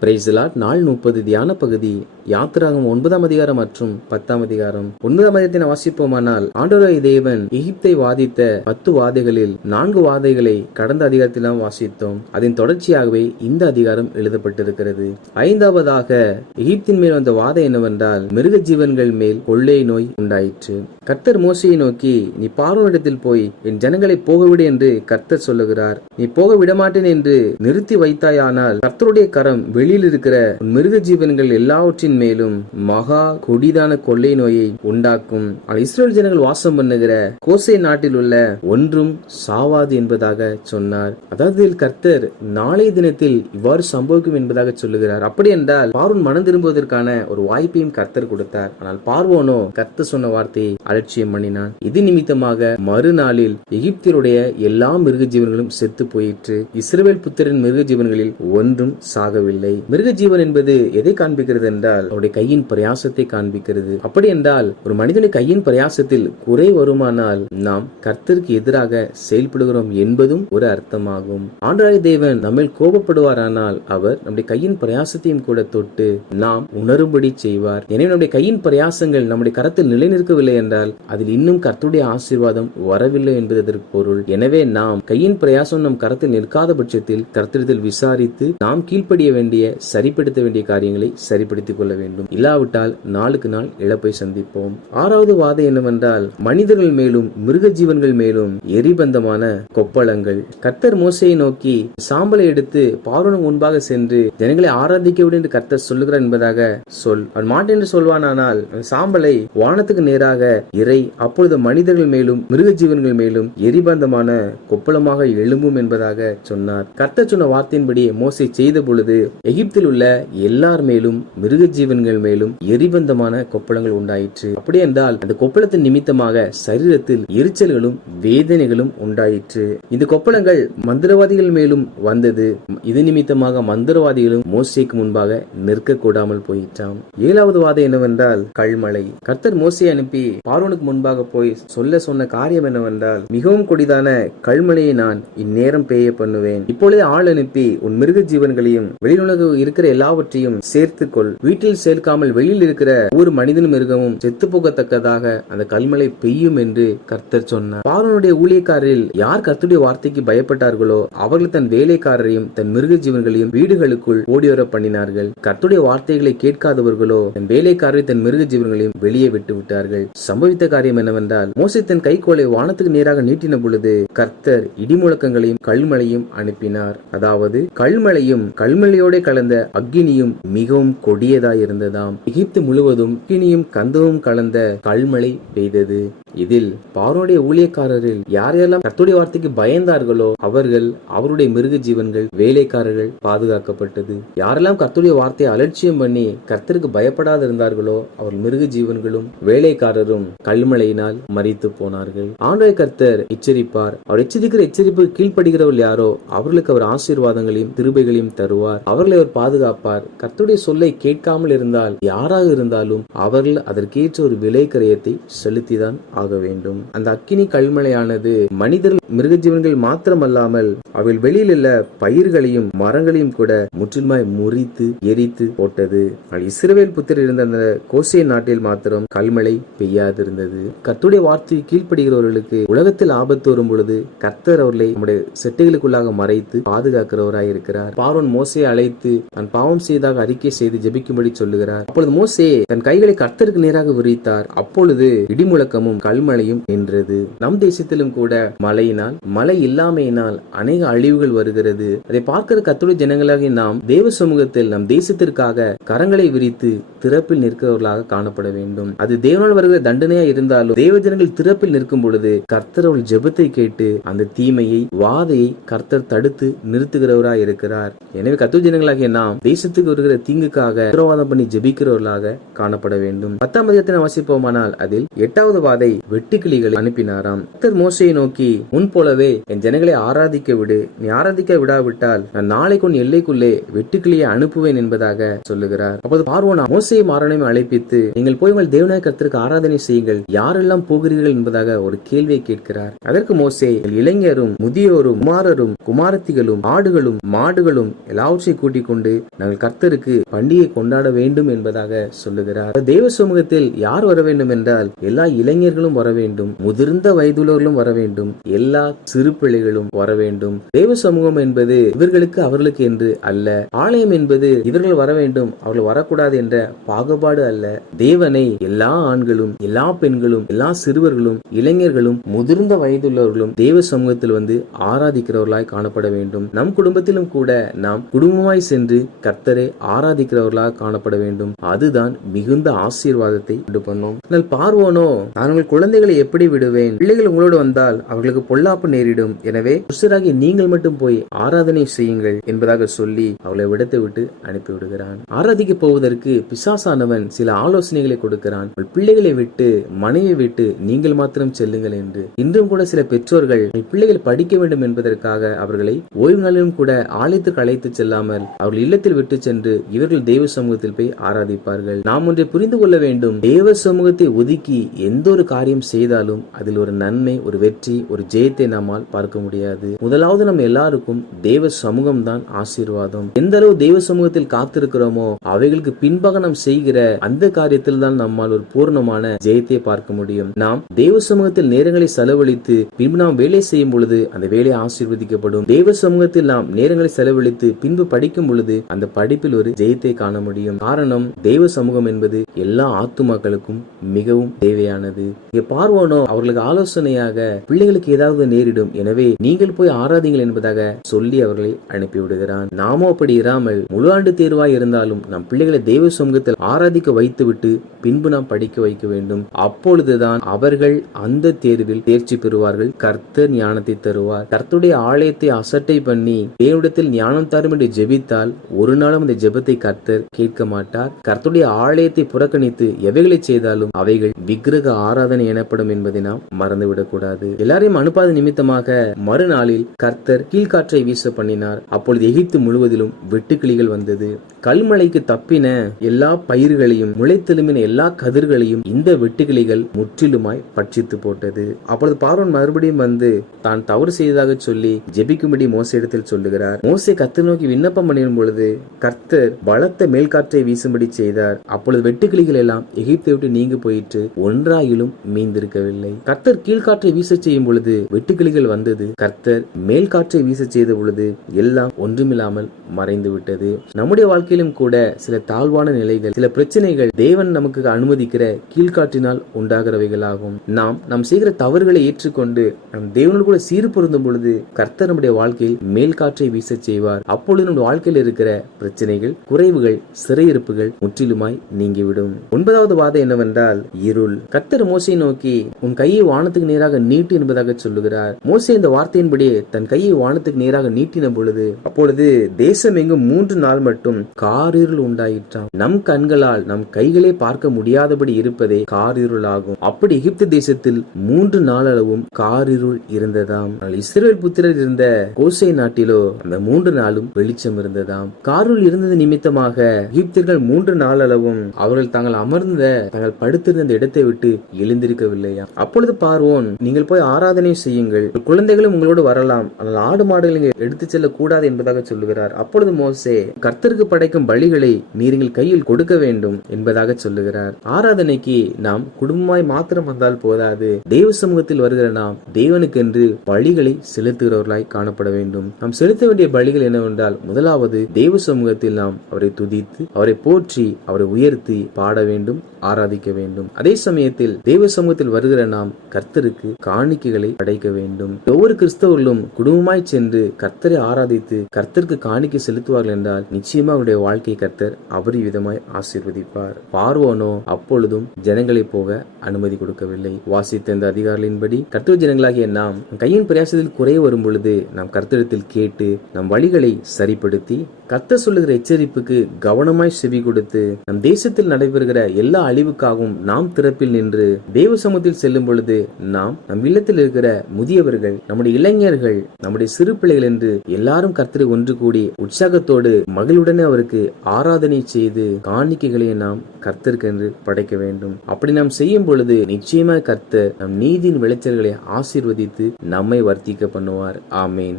பிரைஸ்லாட் நாள் முப்பது தியான பகுதி. யாத்திராகம் ஒன்பதாம் அதிகாரம் மற்றும் பத்தாம் அதிகாரம். ஒன்பதாம் அதிகாரத்தினை வாசிப்போமானால் ஆண்டவராய் தேவன் எகிப்தை வாதித்த பத்து வாதைகளில் நான்கு வாதைகளை கடந்த அதிகாரத்திலாம் வாசித்தோம். அதன் தொடர்ச்சியாகவே இந்த அதிகாரம் எழுதப்பட்டிருக்கிறது. ஐந்தாவதாக எகிப்தின் மேல் வந்த வாதை என்னவென்றால் மிருக ஜீவன்கள் மேல் கொள்ளை நோய் உண்டாயிற்று. கர்த்தர் மோசையை நோக்கி நீ பார்வோனிடத்தில் போய் என் ஜனங்களை போகவிடு என்று கர்த்தர் சொல்லுகிறார். நீ போக விடமாட்டேன் என்று நிறுத்தி வைத்தாயானால் கர்த்தருடைய கரம் வெளியில் இருக்கிற மிருக ஜீவன்கள் எல்லாவற்றின் மேலும் மகா கொடிதான கொள்ளை நோயை உண்டாக்கும். இஸ்ரேல் ஜனங்கள் வாசம் பண்ணுகிற கோசை நாட்டில் உள்ள ஒன்றும் சாவாது என்பதாக சொன்னார். அதாவது கர்த்தர் நாளை தினத்தில் இவ்வாறு சம்பவிக்கும் என்பதாக சொல்லுகிறார். அப்படி என்றால் பார்வன் மனம் திரும்புவதற்கான ஒரு வாய்ப்பையும் கர்த்தர் கொடுத்தார். ஆனால் பார்வோனோ கர்த்தர் சொன்ன வார்த்தையை அலட்சியம் பண்ணினான். இது நிமித்தமாக மறுநாளில் எகிப்தியருடைய எல்லா மிருக ஜீவன்களும் செத்து போயிற்று. இஸ்ரேல் புத்திரன் மிருக ஜீவன்களில் ஒன்றும் சாகவில்லை. மிருக ஜீவன் என்பது எதை காண்பிக்கிறது என்றால் அவருடைய கையின் பிரயாசத்தை காண்பிக்கிறது. அப்படி என்றால் ஒரு மனிதனுடைய கையின் பிரயாசத்தில் குறை வருமானால் நாம் கர்த்தருக்கு எதிராக செயல்படுகிறோம் என்பதும் ஒரு அர்த்தமாகும். ஆண்டராய் தேவன் நம்மில் கோபப்படுவாரானால் அவர் நம்முடைய கையின் பிரயாசத்தையும் கூட தொட்டு நாம் உணரும்படி செய்வார். எனவே நம்முடைய கையின் பிரயாசங்கள் நம்முடைய கரத்தில் நிலைநிற்கவில்லை என்றால் அதில் இன்னும் கர்த்துடைய ஆசீர்வாதம் வரவில்லை என்பது அதற்கு பொருள். எனவே நாம் கையின் பிரயாசம் நம் கரத்தில் நிற்காத பட்சத்தில் கர்த்தரிடத்தில் விசாரித்து நாம் கீழ்ப்படிய வேண்டிய சரிப்படுத்த வேண்டிய காரியங்களை சரிப்படுத்திக் கொள்ள வேண்டும். இல்லாவிட்டால் நாளுக்கு நாள் இழப்பை சந்திப்போம். ஆறாவது வாதம் என்னவென்றால் மனிதர்கள் மேலும் மிருக ஜீவன்கள் மேலும் எரிபந்தமான கொப்பளங்கள். கர்த்தர் மோசையை நோக்கி சாம்பலை எடுத்து பார்வனுக்கு முன்பாக சென்று ஜனங்களை ஆராதிக்க விடும் என்று கர்த்தர் சொல்லுகிறார் என்பதாக சொல். அவன் மாட்டேன் என்று சொல்வானானால் சாம்பலை வானத்துக்கு நேராக இறை அப்பொழுது மனிதர்கள் மேலும் மிருக ஜீவன்கள் மேலும் எரிபந்தமான கொப்பளமாக எழும்பும் என்பதாக சொன்னார். கர்த்தர் சொன்ன வார்த்தையின்படி மோசை செய்த பொழுது எகிப்தில் உள்ள எல்லார் மேலும் மிருக ஜீவன்கள் மேலும் எரிபந்தமான கொப்பளங்கள் உண்டாயிற்று. அப்படி என்றால் அந்த கொப்பளத்தின் நிமித்தமாக சரீரத்தில் எரிச்சல்களும் வேதனைகளும் உண்டாயிற்று. இந்த கொப்பளங்கள் மந்திரவாதிகள் மேலும் வந்தது. இது நிமித்தமாக மந்திரவாதிகளும் மோசைக்கு முன்பாக நிற்க கூடாமல் போயிற்றாம். ஏழாவது வாதம் என்னவென்றால் கல்மழை. கர்த்தர் மோசையை அனுப்பி பார்வனுக்கு முன்பாக போய் சொல்ல சொன்ன காரியம் என்னவென்றால் மிகவும் கொடிதான கல்மழையை நான் இந்நேரம் பெய்ய பண்ணுவேன். இப்பொழுதே ஆள் அனுப்பி உன் மிருக ஜீவன்களையும் வெளியுலக இருக்கிற எல்லாவற்றையும் சேர்த்துக்கொள். வீட்டில் சேர்க்காமல் வெளியில் இருக்கிற ஒரு மனிதனும் மிருகமும் செத்து போகத்தக்கதாக அந்த கல்மலை பெய்யும் என்று கர்த்தர் சொன்னார். பார்வனுடைய ஊழியக்காரரில் யார் கர்த்தருடைய வார்த்தைக்கு பயப்பட்டார்களோ அவர்கள் தன் வேலைக்காரரையும் தன் மிருக ஜீவன்களையும் வீடுகளுக்குள் ஓடிவர பண்ணினார்கள். கர்த்துடைய வார்த்தைகளை கேட்காதவர்களோ தன் வேலைக்காரரை தன் மிருக ஜீவன்களையும் வெளியே விட்டு விட்டார்கள் சம்பவித்த காரியம் என்னவென்றால் மோசை தன் கைக்கோலை வானத்துக்கு நேராக நீட்டின பொழுது கர்த்தர் இடிமுழக்கங்களையும் கல்மலையும் அனுப்பினார். அதாவது கல்மழையும் கல்மழையோட கலந்த அக்கினியும் மிகவும் கொடியதாய் இருந்ததாம் எகிப்து முழுவதும் அக்கினியும் கந்தவும் கலந்த கல்மழை பெய்தது. இதில் பார்வனுடைய ஊழியக்காரரில் யாரெல்லாம் கர்த்துடைய வார்த்தைக்கு பயந்தார்களோ அவர்கள் அவருடைய மிருக ஜீவன்கள் வேலைக்காரர்கள் பாதுகாக்கப்பட்டது. யாரெல்லாம் கர்த்துடைய வார்த்தையை அலட்சியம் பண்ணி கர்த்தருக்கு பயப்படாது இருந்தார்களோ அவர் மிருக ஜீவன்களும் வேலைக்காரரும் கல்மழையினால் மறித்து போனார்கள். ஆண்டை கர்த்தர் எச்சரிப்பார். அவர் எச்சரிக்கிற எச்சரிப்பு கீழ்ப்படுகிறவர்கள் யாரோ அவர்களுக்கு அவர் ஆசீர்வாதங்களையும் திருபைகளையும் தருவார். அவர்களை அவர் பாதுகாப்பார். கர்த்துடைய சொல்லை கேட்காமல் இருந்தால் யாராக இருந்தாலும் அவர்கள் அதற்கேற்ற ஒரு விலை கரையத்தை செலுத்திதான் ஆக வேண்டும். அந்த அக்கினி கல்மழையானது மனிதர்கள் மிருகஜீவன்கள் மாத்திரமல்லாமல் அவள் வெளியில் உள்ள பயிர்களையும் மரங்களையும் கூட முற்றிலுமாய் முறித்து எரித்து போட்டது. ஆனால் இஸ்ரவேல் இருந்த அந்த கோசே நாட்டில் மாத்திரம் கல்மழை பெய்யாதிருந்தது. கத்துடைய வார்த்தை கீழ்ப்படுகிறவர்களுக்கு உலகத்தில் ஆபத்து வரும் பொழுது கர்த்தர் அவர்களை நம்முடைய செட்டைகளுக்குள்ளாக மறைத்து பாதுகாக்கிறவராய் இருக்கிறார். பார்வன் மோசையை அழைத்து தன் பாவம் செய்தாக அறிக்கை செய்து ஜெபிக்கும்படி சொல்லுகிறார். அப்பொழுது மோசே தன் கைகளை கர்த்தருக்கு நேராக விரித்தார். அப்பொழுது இடிமுழக்கமும் கல்மழையும் நின்றது. நம் தேசத்திலும் கூட இல்லாமையினால் மழை இல்லாமையினால் அநேக அழிவுகள் வருகிறது. அதை பார்க்கிற கத்துடைய ஜனங்களாகிய நாம் தேவ சமூகத்தில் நம் தேசத்திற்காக கரங்களை விரித்து திறப்பில் நிற்கிறவர்களாக காணப்பட வேண்டும். அது தேவனால் வருகிற தண்டனையா இருந்தாலும் தேவ ஜனங்கள் திறப்பில் நிற்கும் பொழுது கர்த்தரவள் ஜெபத்தை கேட்டு அந்த தீமையை வாதையை கர்த்தர் தடுத்து நிறுத்துகிறவராய் இருக்கிறார். எனவே கத்து ஜனங்களாகிய நாம் தேசத்துக்கு வருகிற தீங்குக்காக உத்தரவாதம் பண்ணி ஜெபிக்கிறவர்களாக காணப்பட வேண்டும். பத்தாம் அதிகத்தினை வாசிப்போமானால் அதில் எட்டாவது வாதை வெட்டுக்கிளிகளை அனுப்பினாராம். கர்த்தர் மோசையை நோக்கி உன் முன் போலவே என் ஜனங்களை ஆராதிக்க விடு. நீ ஆராதிக்க விடாவிட்டால் நான் நாளைக்கு உன் எல்லைக்குள்ளே வெட்டுக்கிளியை அனுப்புவேன் என்பதாக சொல்லுகிறார். அப்போது பார்வோனா மோசையும் ஆரோனையும் அழைப்பித்து நீங்கள் போய் உங்கள் தேவநாய கர்த்தருக்கு ஆராதனை செய்யுங்கள். யாரெல்லாம் போகிறீர்கள் என்பதாக ஒரு கேள்வியை கேட்கிறார். அதற்கு மோசே இளைஞரும் முதியோரும் குமாரரும் குமாரத்திகளும் ஆடுகளும் மாடுகளும் எல்லாவற்றையும் கூட்டிக் கொண்டு நாங்கள் கர்த்தருக்கு பண்டிகை கொண்டாட வேண்டும் என்பதாக சொல்லுகிறார். தேவ சமூகத்தில் யார் வர வேண்டும் என்றால் எல்லா இளைஞர்களும் வர வேண்டும் முதிர்ந்த வயதுள்ளவர்களும் வர வேண்டும் எல்லா எல்லா சிறு பிள்ளைகளும் வர வேண்டும். தேவ சமூகம் என்பது இவர்களுக்கு அவர்களுக்கு என்று அல்ல. ஆலயம் என்பது இவர்கள் வர வேண்டும் அவர்கள் வரக்கூடாது என்ற பாகுபாடு அல்ல. தேவனை எல்லா ஆண்களும் எல்லா பெண்களும் எல்லா சிறுவர்களும் இளைஞர்களும் முதிர்ந்த வயதுள்ளவர்களும் தேவ சமூகத்தில் வந்து ஆராதிக்கிறவர்களாய் காணப்பட வேண்டும். நம் குடும்பத்திலும் கூட நாம் குடும்பமாய் சென்று கர்த்தரை ஆராதிக்கிறவர்களாக காணப்பட வேண்டும். அதுதான் மிகுந்த ஆசீர்வாதத்தை உண்டு பண்ணும். பார்வோனோ நான் உங்கள் குழந்தைகளை எப்படி விடுவேன்? பிள்ளைகள் உங்களோடு வந்தால் அவர்களுக்கு பொல்ல இழப்பு நேரிடும். எனவே புருஷராகி நீங்கள் மட்டும் போய் ஆராதனை செய்யுங்கள் என்பதாக சொல்லி அவளை விடத்தை விட்டு அனுப்பி விடுகிறான். ஆராதிக்க போவதற்கு பிசாசானவன் சில ஆலோசனைகளை கொடுக்கிறான். பிள்ளைகளை விட்டு மனைவி விட்டு நீங்கள் மாத்திரம் செல்லுங்கள் என்று. இன்றும் கூட சில பெற்றோர்கள் பிள்ளைகள் படிக்க வேண்டும் என்பதற்காக அவர்களை ஓய்வு நாளிலும் கூட ஆலயத்துக்கு அழைத்து செல்லாமல் அவர்கள் இல்லத்தில் விட்டு சென்று இவர்கள் தெய்வ சமூகத்தில் போய் ஆராதிப்பார்கள். நாம் ஒன்றை புரிந்து கொள்ள வேண்டும். தேவ சமூகத்தை ஒதுக்கி எந்த ஒரு காரியம் செய்தாலும் அதில் ஒரு நன்மை ஒரு வெற்றி ஒரு ஜெயத்தை நம்மால் பார்க்க முடியாது. முதலாவது நம்ம எல்லாருக்கும் தேவ சமூகம் தான் ஆசீர்வாதம். எந்த அளவு தெய்வ சமூகத்தில் காத்திருக்கிறோமோ அவைகளுக்கு பின்பாக நாம் செய்கிற அந்த காரியத்தில் தான் நம்மால் ஒரு பூர்ணமான ஜெயத்தை பார்க்க முடியும். நாம் தேவ சமூகத்தில் நேரங்களை செலவழித்து பின்பு நாம் வேலை செய்யும் பொழுது அந்த வேலை ஆசீர்வதிக்கப்படும். தேவ சமூகத்தில் நாம் நேரங்களை செலவழித்து பின்பு படிக்கும் பொழுது அந்த படிப்பில் ஒரு ஜெயத்தை காண முடியும். காரணம் தெய்வ சமூகம் என்பது எல்லா ஆத்துமாக்களுக்கும் மிகவும் தேவையானது. இங்கே பார்வோனோ அவர்களுக்கு ஆலோசனையாக பிள்ளைகளுக்கு ஏதாவது நேரிடும். எனவே நீங்கள் போய் ஆராதிங்கள் என்பதாக சொல்லி அவர்களை அனுப்பிவிடுகிறான். நாமோ அப்படி இராமல் முழு ஆண்டு தேர்வாய் இருந்தாலும் நம் பிள்ளைகளை தெய்வ சமூகத்தில் ஆராதிக்க வைத்துவிட்டு பின்பு நாம் படிக்க வைக்க வேண்டும். அப்பொழுதுதான் அவர்கள் அந்த தேர்வில் தேர்ச்சி பெறுவார்கள். கர்த்தர் ஞானத்தை தருவார். கர்த்துடைய ஆலயத்தை அசட்டை பண்ணி தேவனிடத்தில் ஞானம் தரும் என்று ஜெபித்தால் ஒரு நாளும் அந்த ஜெபத்தை கர்த்தர் கேட்க மாட்டார். கர்த்துடைய ஆலயத்தை புறக்கணித்து எவைகளை செய்தாலும் அவைகள் விக்கிரக ஆராதனை எனப்படும் என்பதை நாம் மறந்துவிடக் கூடாது எல்லாரையும் அனுப்பாத நிமித்தமாக மறுநாளில் கர்த்தர் கீழ்காற்றை வீச பண்ணினார் அப்பொழுது எகிப்து முழுவதிலும் வெட்டுக்கிளிகள் வந்தது. கல்மலைக்கு தப்பின எல்லா பயிர்களையும் முளைத்தெலும்பின எல்லா கதிர்களையும் இந்த வெட்டுக்கிளிகள் முற்றிலுமாய் பட்சித்து போட்டது. அப்பொழுது பார்வன் மறுபடியும் வந்து தான் தவறு செய்ததாக சொல்லி ஜெபிக்கும்படி மோசையிடத்தில் சொல்லுகிறார். மோசை கத்து நோக்கி விண்ணப்பம் பண்ணிடும் பொழுது கர்த்தர் பலத்த மேல்காற்றை வீசும்படி செய்தார். அப்பொழுது வெட்டுக்கிளிகள் எல்லாம் எகிப்தை விட்டு நீங்க போயிட்டு ஒன்றாயிலும் மீந்திருக்கவில்லை. கர்த்தர் கீழ்காற்றை வீச செய்யும் பொழுது வெட்டுக்கிளிகள் வந்தது. கர்த்தர் மேல் காற்றை வீச செய்த பொழுது எல்லாம் ஒன்றுமில்லாமல் மறைந்து விட்டது. நம்முடைய வாழ்க்கையிலும் கூட சில தாழ்வான நிலைகள் சில பிரச்சனைகள் தேவன் நமக்கு அனுமதிக்கிற கீழ்காற்றினால் உண்டாகிறவைகளாகும். நாம் நாம் செய்கிற தவறுகளை ஏற்றுக்கொண்டு நம் தேவனோடு கூட சீர் பொருந்தும் பொழுது கர்த்தர் நம்முடைய வாழ்க்கையில் மேல் காற்றை வீச செய்வார். அப்பொழுது நம்முடைய வாழ்க்கையில் இருக்கிற பிரச்சனைகள் குறைவுகள் சிறையிருப்புகள் முற்றிலுமாய் நீங்கிவிடும். ஒன்பதாவது வாதம் என்னவென்றால் இருள். கர்த்தர் மோசையை நோக்கி உன் கையை வானத்துக்கு நேராக நீட்டு என்பதாக சொல்லுகிறார். மோசே இந்த வார்த்தையின்படி தன் கையை வானத்துக்கு நேராக நீட்டின பொழுது அப்பொழுது தேசம் எங்கும் மூன்று நாள் மட்டும் காரிருள் உண்டாயிற்றாம். நம் கண்களால் நம் கைகளே பார்க்க முடியாதபடி இருப்பதே காரிருள் ஆகும் அப்படி எகிப்து தேசத்தில் மூன்று நாள் அளவும் காரிருள் இருந்ததாம். இஸ்ரேல் புத்திரர் இருந்த கோசை நாட்டிலோ அந்த மூன்று நாளும் வெளிச்சம் இருந்ததாம். காரிருள் இருந்தது நிமித்தமாக எகிப்தியர்கள் மூன்று நாள் அளவும் அவர்கள் தாங்கள் அமர்ந்த தாங்கள் படுத்திருந்த இடத்தை விட்டு எழுந்திருக்கவில்லையா அப்பொழுது பார்வோன் நீங்கள் போய் ஆராதனை செய்ய செய்யுங்கள். குழந்தைகளும் உங்களோடு வரலாம். ஆனால் ஆடு மாடுகளை நீங்கள் எடுத்துச் செல்ல கூடாது என்பதாக சொல்லுகிறார். அப்பொழுது மோசே கர்த்தருக்கு படைக்கும் பலிகளை நீங்கள் கையில் கொடுக்க வேண்டும் என்பதாக சொல்லுகிறார். ஆராதனைக்கு நாம் குடும்பமாய் மாத்திரம் வந்தால் போதாது. தெய்வ சமூகத்தில் வருகிற நாம் தேவனுக்கென்று பலிகளை செலுத்துகிறவர்களாய் காணப்பட வேண்டும். நாம் செலுத்த வேண்டிய பலிகள் என்னவென்றால் முதலாவது தெய்வ சமூகத்தில் நாம் அவரை துதித்து அவரை போற்றி அவரை உயர்த்தி பாட வேண்டும் ஆராதிக்க வேண்டும். அதே சமயத்தில் தெய்வ சமூகத்தில் வருகிற நாம் கர்த்தருக்கு காணிக்கைகளை படைக்க வேண்டும். ஒவ்வொரு கிறிஸ்தவர்களும் குடும்பமாய் சென்று கர்த்தரை ஆராதித்து கர்த்தருக்கு காணிக்கை செலுத்துவார்கள் என்றால் நிச்சயமா அவருடைய வாழ்க்கை கர்த்தர் அபரிவிதமாய் ஆசீர்வதிப்பார். பார்வோனோ அப்பொழுதும் ஜனங்களை போக அனுமதி கொடுக்கவில்லை. வாசித்த இந்த அதிகாரிகளின்படி கர்த்தர் ஜனங்களாகிய நாம் கையின் பிரயாசத்தில் குறைய வரும் பொழுது நாம் கர்த்தரிடத்தில் கேட்டு நம் வழிகளை சரிப்படுத்தி கத்த சொல்லுகிற எச்சரிப்புக்கு கவனமாய் செவி கொடுத்து நம் தேசத்தில் நடைபெறுகிற எல்லா அழிவுக்காகவும் நாம் திறப்பில் நின்று தேவ சமூகத்தில் செல்லும் பொழுது நாம் நம் இல்லத்தில் இருக்கிற முதியவர்கள் நம்முடைய இளைஞர்கள் நம்முடைய சிறு பிள்ளைகள் என்று எல்லாரும் கர்த்தரை ஒன்று கூடி உற்சாகத்தோடு மகிழுடனே அவருக்கு ஆராதனை செய்து காணிக்கைகளை நாம் கர்த்தருக்கென்று படைக்க வேண்டும். அப்படி நாம் செய்யும் பொழுது நிச்சயமாக கர்த்தர் நம் நீதியின் விளைச்சல்களை ஆசீர்வதித்து நம்மை வர்த்திக்க பண்ணுவார். ஆமேன்.